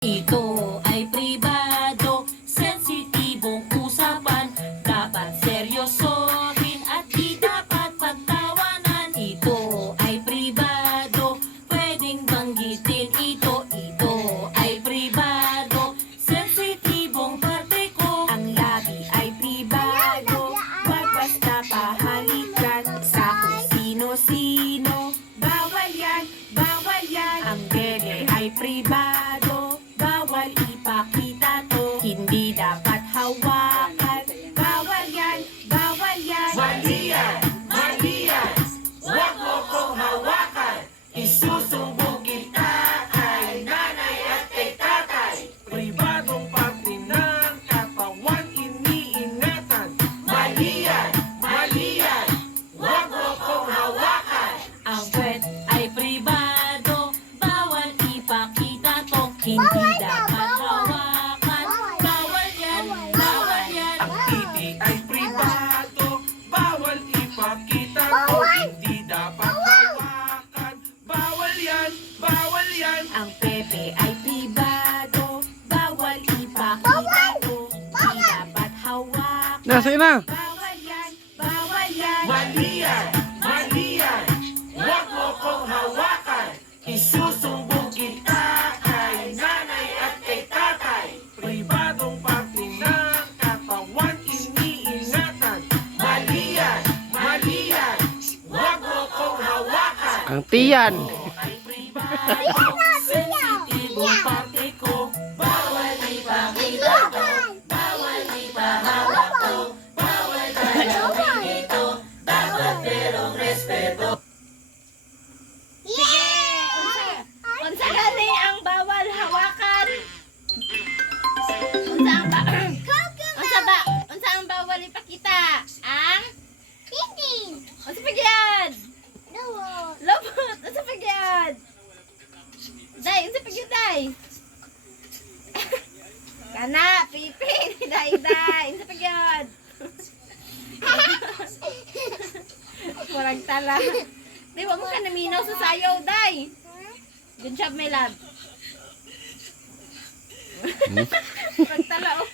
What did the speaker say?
Ito ay pribado, sensitibong usapan. Dapat seryosohin at di dapat pagtawanan. Ito ay pribado, pwedeng banggitin ito. Ito ay pribado, sensitibong parte ko. Ang labi ay pribado, wag basta pahalikan sa kung sino-sino. Bawal yan, bawal yan. Ang bebe ay pribado, bawal ipakita to. Hindi dapat hawakan. Bawal yan, bawal yan. Mali yan, mali yan. Huwag mo kong hawakan. Isusumbong kita kay nanay at kay tatay. Pribadong parte ng katawan iniingatan. Mali yan, mali yan. Huwag mo kong hawakan. Ang puwet ay pribado, bawal ipakita to. Hindi dapat hawakan. Bawal yan, bawal yan. Ang titi ay pribado. Bawal ipakita to. Hindi dapat hawakan. Bawal yan, bawal yan. Ang pepe ay pribado, bawal ipakita to. Hindi dapat hawakan. Nasa na? Bawal yan, bawal yan. Mali yan, mali yan. Huwag mo kong hawakan. Isusumbong kita kay nanay at kay tatay. Pribadong parte ng katawan iniingatan. Mali yan, mali yan. Huwag mo kong hawakan. Ang tiyan. Ay pribado, sensitibong parte ko. Bawal ipakita to. Bawal ipahawak to. Bawal talawin ito. Dapat merong respeto. Unsa gani ang bawal hawakan? Unsa ang unsa ang bawal ipakita? Ang unsa pagyad? Lobot, unsa pagyad? Day, unsa pagyad day? Kana, pipi, day, unsa pagyad? Murag tala. Di ba mo ka naminaw sa sayaw, day? Good job, my love. Murag tala, oh.